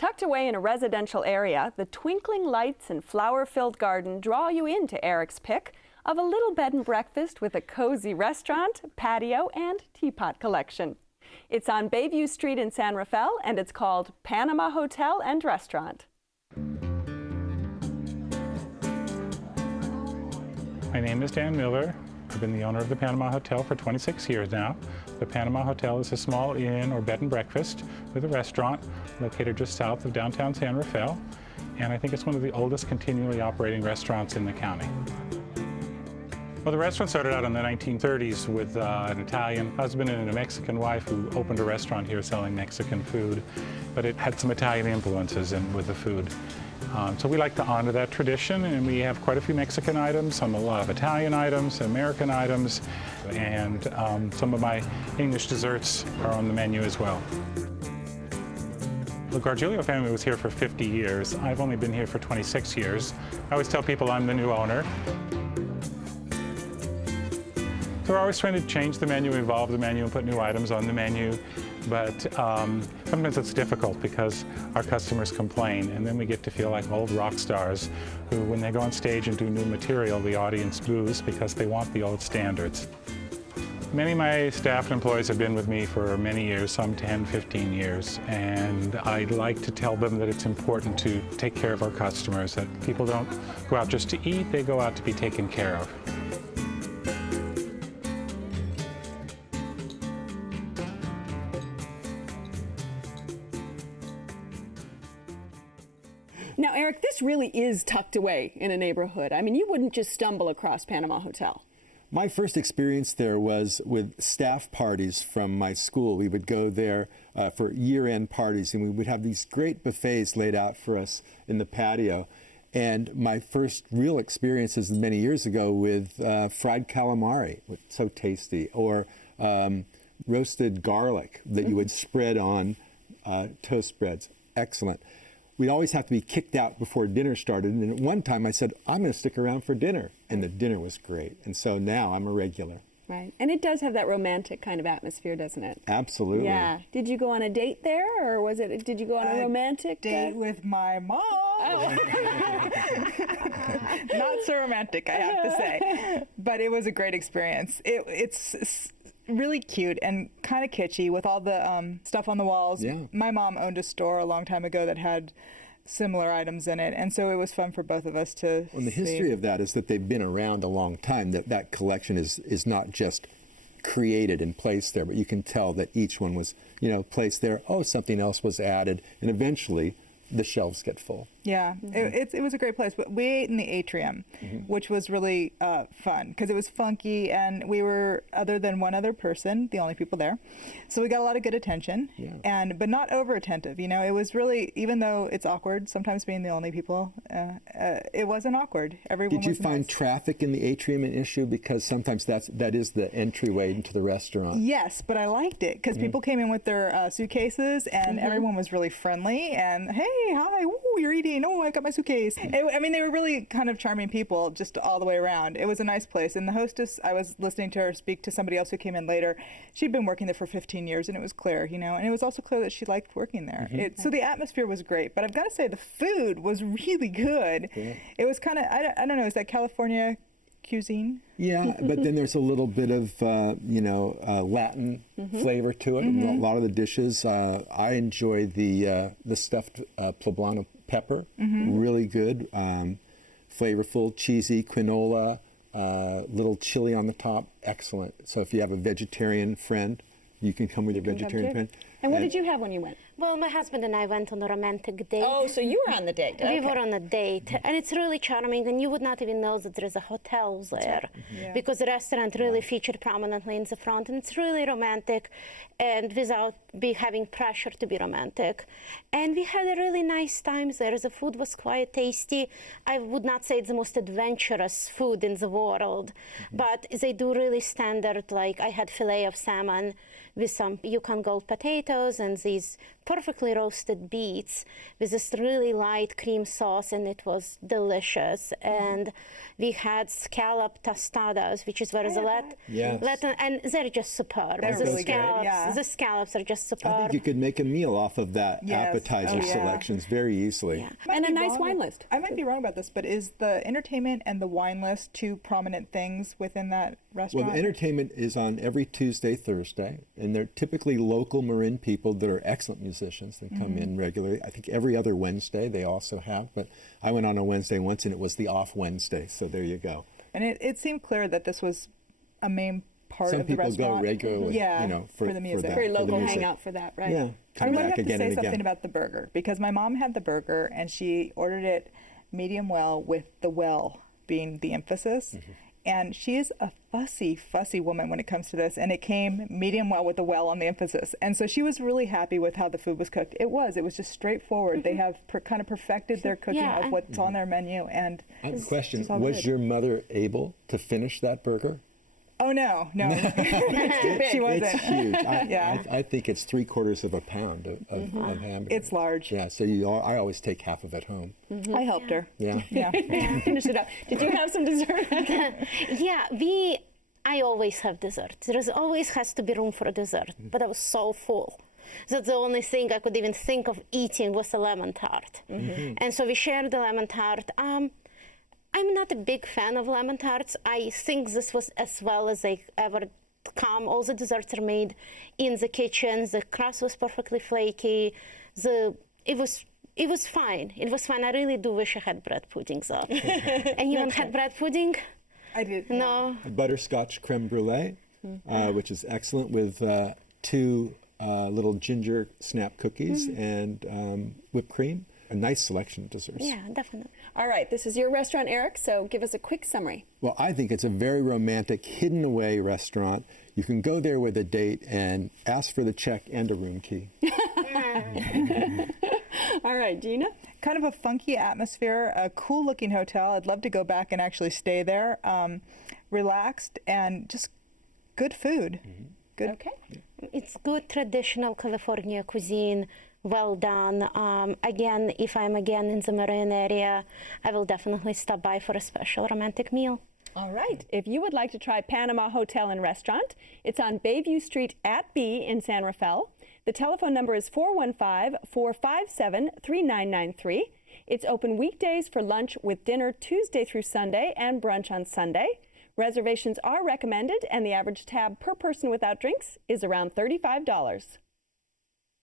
Tucked away in a residential area, the twinkling lights and flower-filled garden draw you into Eric's pick of a little bed and breakfast with a cozy restaurant, patio, and teapot collection. It's on Bayview Street in San Rafael, and it's called Panama Hotel and Restaurant. My name is Dan Miller. I've been the owner of the Panama Hotel for 26 years now. The Panama Hotel is a small inn or bed and breakfast with a restaurant located just south of downtown San Rafael, and I think it's one of the oldest continually operating restaurants in the county. Well, the restaurant started out in the 1930s with an Italian husband and a Mexican wife who opened a restaurant here selling Mexican food, but it had some Italian influences with the food. So we like to honor that tradition, and we have quite a few Mexican items, a lot of Italian items, American items, and some of my English desserts are on the menu as well. The Gargiulo family was here for 50 years. I've only been here for 26 years. I always tell people I'm the new owner. So we're always trying to change the menu, evolve the menu, and put new items on the menu. But sometimes it's difficult because our customers complain, and then we get to feel like old rock stars who, when they go on stage and do new material, the audience boos because they want the old standards. Many of my staff and employees have been with me for many years, some 10, 15 years, and I like to tell them that it's important to take care of our customers, that people don't go out just to eat, they go out to be taken care of. Now, Eric, this really is tucked away in a neighborhood. I mean, you wouldn't just stumble across Panama Hotel. My first experience there was with staff parties from my school. We would go there for year-end parties, and we would have these great buffets laid out for us in the patio. And my first real experiences many years ago with fried calamari, so tasty, or roasted garlic that you would spread on toast breads. Excellent. We'd always have to be kicked out before dinner started. And at one time I said, I'm going to stick around for dinner. And the dinner was great. And so now I'm a regular. Right. And it does have that romantic kind of atmosphere, doesn't it? Absolutely. Yeah. Did you go on a date there, or did you go on a romantic date with my mom? Oh. Not so romantic, I have to say. But it was a great experience. It's really cute and kind of kitschy with all the stuff on the walls. Yeah. My mom owned a store a long time ago that had similar items in it, and so it was fun for both of us to Well, the history of that is that they've been around a long time. That collection is not just created and placed there, but you can tell that each one was, placed there. Oh, something else was added, and eventually the shelves get full. Yeah, it was a great place. But we ate in the atrium, which was really fun because it was funky, and we were, other than one other person, the only people there. So we got a lot of good attention, but not over attentive. It was really, even though it's awkward sometimes being the only people, it wasn't awkward. Everyone. Did you was find nice. traffic in the atrium an issue? Because sometimes that is the entryway into the restaurant. Yes, but I liked it because people came in with their suitcases, and everyone was really friendly. And hey, hi, ooh, you're eating. Oh, I got my suitcase. They were really kind of charming people just all the way around. It was a nice place. And the hostess, I was listening to her speak to somebody else who came in later. She'd been working there for 15 years, and it was clear, and it was also clear that she liked working there. So the atmosphere was great. But I've got to say, the food was really good. Yeah. It was kind of, I don't know, is that California cuisine? Yeah, but then there's a little bit of, Latin flavor to it. A lot of the dishes. I enjoy the stuffed poblano pepper, really good, flavorful, cheesy, quinola, little chili on the top, excellent. So if you have a vegetarian friend, you can come with your vegetarian friend. And what did you have when you went? Well, my husband and I went on a romantic date. Oh, so you were on the date. We were on a date, and it's really charming, and you would not even know that there is a hotel there, because the restaurant really featured prominently in the front, and it's really romantic, and without having pressure to be romantic. And we had a really nice time there. The food was quite tasty. I would not say it's the most adventurous food in the world, but they do really standard, like I had fillet of salmon with some Yukon Gold potatoes and these perfectly roasted beets with this really light cream sauce, and it was delicious. And we had scallop tostadas, which is where the Yes. Latin, and they're just superb. They're the really good, scallops, yeah. the scallops are just I superb. think you could make a meal off of that Yes. appetizer Oh, yeah. selections very easily. Might And a be nice wrong wine with- list. I might be wrong about this, but is the entertainment and the wine list two prominent things within that Well, restaurant? the entertainment is on every Tuesday, Thursday, and they're typically local Marin people that are excellent musicians that come in regularly. I think every other Wednesday they also have, but I went on a Wednesday once and it was the off Wednesday, so there you go. And it seemed clear that this was a main part Some of the people restaurant. go regularly, yeah, you know, for the music. that, Very for the local music. hangout for that, right? Yeah, I come really back have to again say and something again. about the burger, because my mom had the burger and she ordered it medium well with the well being the emphasis. And she is a fussy woman when it comes to this, and it came medium well with the well on the emphasis. And so she was really happy with how the food was cooked. It was just straightforward. They have kind of perfected their cooking Yeah, of and- what's on their menu. And I have a question. it's all Was good. your mother able to finish that burger? oh no, she wasn't. It's huge. Yeah. I think it's 3/4 of a pound of hamburger. It's large. Yeah, so I always take half of it home. I helped her. Yeah. Yeah. Finish it up. Did you have some dessert? Yeah, I always have dessert. There always has to be room for dessert, but I was so full. That's the only thing I could even think of eating was a lemon tart. And so we shared the lemon tart. I'm not a big fan of lemon tarts. I think this was as well as they ever come. All the desserts are made in the kitchen. The crust was perfectly flaky. It was fine. It was fine. I really do wish I had bread pudding though. Anyone had bread pudding? I did. No. Butterscotch creme brulee, which is excellent with 2 little ginger snap cookies and whipped cream. A nice selection of desserts. Yeah, definitely. All right, this is your restaurant, Eric, so give us a quick summary. Well, I think it's a very romantic, hidden away restaurant. You can go there with a date and ask for the check and a room key. All right, Gina? Kind of a funky atmosphere, a cool looking hotel. I'd love to go back and actually stay there. Relaxed and just good food. Good. Okay. It's good traditional California cuisine, well done. Again, if I'm again in the Marin area, I will definitely stop by for a special romantic meal. All right. If you would like to try Panama Hotel and Restaurant, it's on Bayview Street at B in San Rafael. The telephone number is 415-457-3993. It's open weekdays for lunch with dinner Tuesday through Sunday and brunch on Sunday. Reservations are recommended, and the average tab per person without drinks is around $35.